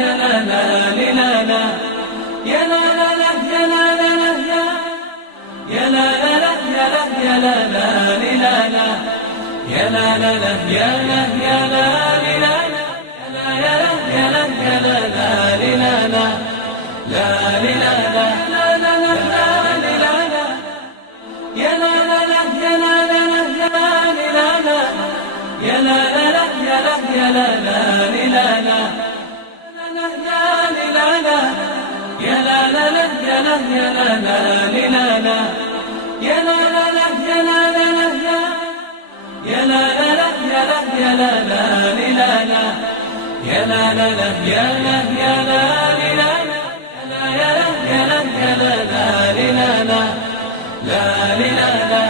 يا لا لا لا لا يا لا لا لا يا لا لا لا يا لا لا لا يا لا لا لا لا يا لا لا لا يا لا يا لا لا يا لا يا لا يا لا لا لا لا لا لا لا لا لا لا يا لا لا لا يا لا لا لا يا لا لا لا يا لا يا لا لا لا لا يا لا لا لا يا لا يا لا لا لا لا يا لا لا لا يا لا لا لا يا لا لا لا يا لا يا لا لا لا لا يا لا لا لا يا لا يا لا لا لا يا لا يا لا يا لا لا لا لا لا لا